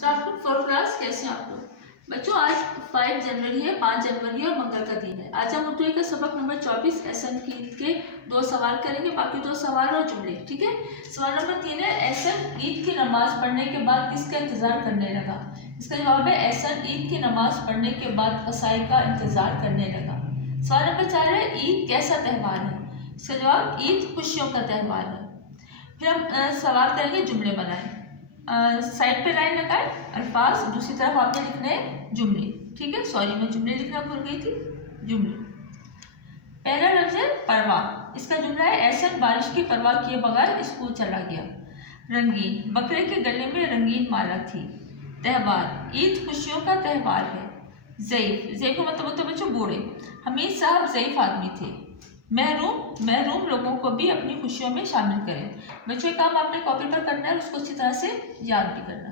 तो आप लोग फोर्थ क्लास कैसे हैं आप लोग बच्चों? आज 5 जनवरी है, 5 जनवरी और मंगल का दिन है। आज हम उर्दू का सबक नंबर 24 एहसन की ईद के 2 सवाल करेंगे, बाकी 2 सवाल और जुमले। ठीक है। सवाल नंबर 3 है, एहसन ईद की नमाज पढ़ने के बाद किसका इंतजार करने लगा? इसका जवाब है एहसन ईद की नमाज पढ़ने के बाद कसाई का इंतजार करने लगा। सवाल नंबर 4 है, ईद कैसा त्यौहार है? इसका जवाब ईद खुशियों का त्यौहार है। फिर हम सवाल करेंगे, जुमले बनाएं। साइड पे लाइन लगाए, अल्फाज, दूसरी तरफ आपने लिखने जुमले। ठीक है, सॉरी मैं जुमले लिखना भूल गई थी। जुमले, पहला लफ्ज है परवाह। इसका जुमला है, एहसन बारिश की परवाह किए बगैर स्कूल चला गया। रंगीन, बकरे के गले में रंगीन माला थी। त्यौहार, ईद खुशियों का त्यौहार है। ज़ईफ, ज़ईफ का मतलब होता है बच्चों बूढ़े। हमीद साहब ज़ईफ आदमी थे। महरूम, महरूम लोगों को भी अपनी खुशियों में शामिल करें। बच्चों, काम आपने कॉपी पर करना है और उसको अच्छी तरह से याद भी करना है।